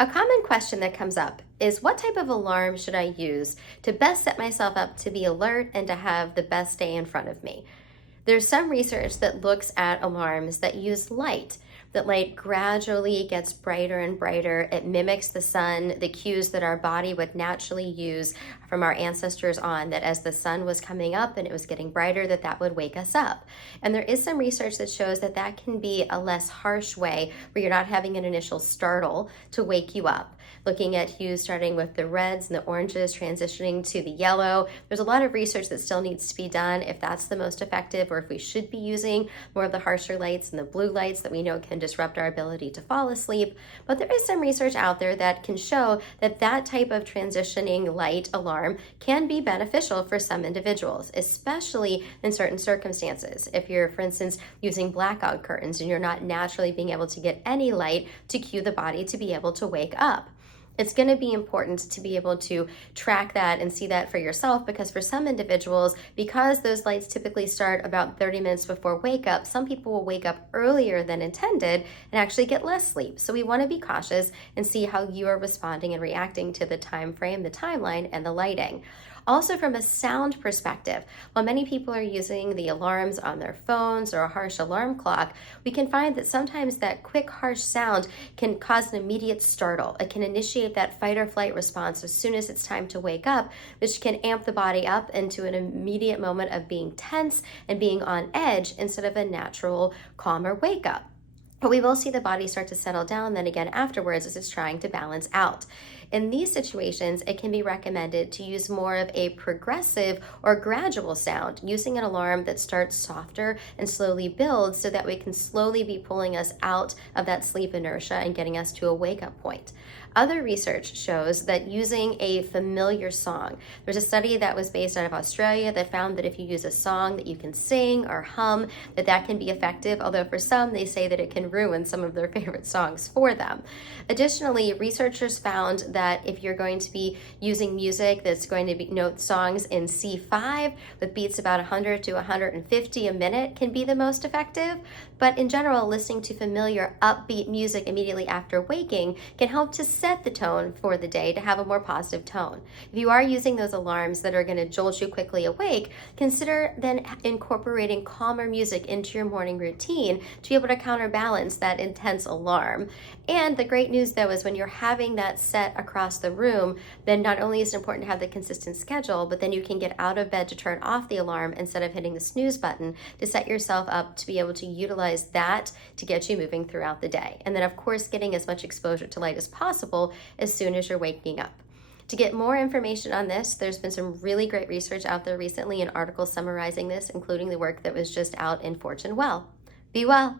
A common question that comes up is what type of alarm should I use to best set myself up to be alert and to have the best day in front of me? There's some research that looks at alarms that use light. That light gradually gets brighter and brighter. It mimics the sun, the cues that our body would naturally use from our ancestors on, that as the sun was coming up and it was getting brighter, that would wake us up. And there is some research that shows that that can be a less harsh way where you're not having an initial startle to wake you up. Looking at hues starting with the reds and the oranges, transitioning to the yellow. There's a lot of research that still needs to be done if that's the most effective, or if we should be using more of the harsher lights and the blue lights that we know can disrupt our ability to fall asleep. But there is some research out there that can show that that type of transitioning light alarm can be beneficial for some individuals, especially in certain circumstances. If you're, for instance, using blackout curtains and you're not naturally being able to get any light to cue the body to be able to wake up. It's going to be important to be able to track that and see that for yourself, because for some individuals, because those lights typically start about 30 minutes before wake up, some people will wake up earlier than intended and actually get less sleep. So we want to be cautious and see how you are responding and reacting to the time frame, the timeline, and the lighting. Also, from a sound perspective, while many people are using the alarms on their phones or a harsh alarm clock, we can find that sometimes that quick, harsh sound can cause an immediate startle. It can initiate that fight or flight response as soon as it's time to wake up, which can amp the body up into an immediate moment of being tense and being on edge instead of a natural, calmer wake up. But we will see the body start to settle down then again afterwards as it's trying to balance out. In these situations, it can be recommended to use more of a progressive or gradual sound, using an alarm that starts softer and slowly builds so that we can slowly be pulling us out of that sleep inertia and getting us to a wake-up point. Other research shows that using a familiar song, there's a study that was based out of Australia that found that if you use a song that you can sing or hum, that can be effective, although for some, they say that it can ruin some of their favorite songs for them. Additionally, researchers found that if you're going to be using music that's going to be note songs in C5 with beats about 100 to 150 a minute can be the most effective. But in general, listening to familiar upbeat music immediately after waking can help to set the tone for the day to have a more positive tone. If you are using those alarms that are going to jolt you quickly awake, consider then incorporating calmer music into your morning routine to be able to counterbalance that intense alarm. And the great news though is when you're having that set across the room, then not only is it important to have the consistent schedule, but then you can get out of bed to turn off the alarm instead of hitting the snooze button to set yourself up to be able to utilize that to get you moving throughout the day. And then of course, getting as much exposure to light as possible as soon as you're waking up. To get more information on this, there's been some really great research out there recently and articles summarizing this, including the work that was just out in Fortune Well. Be well.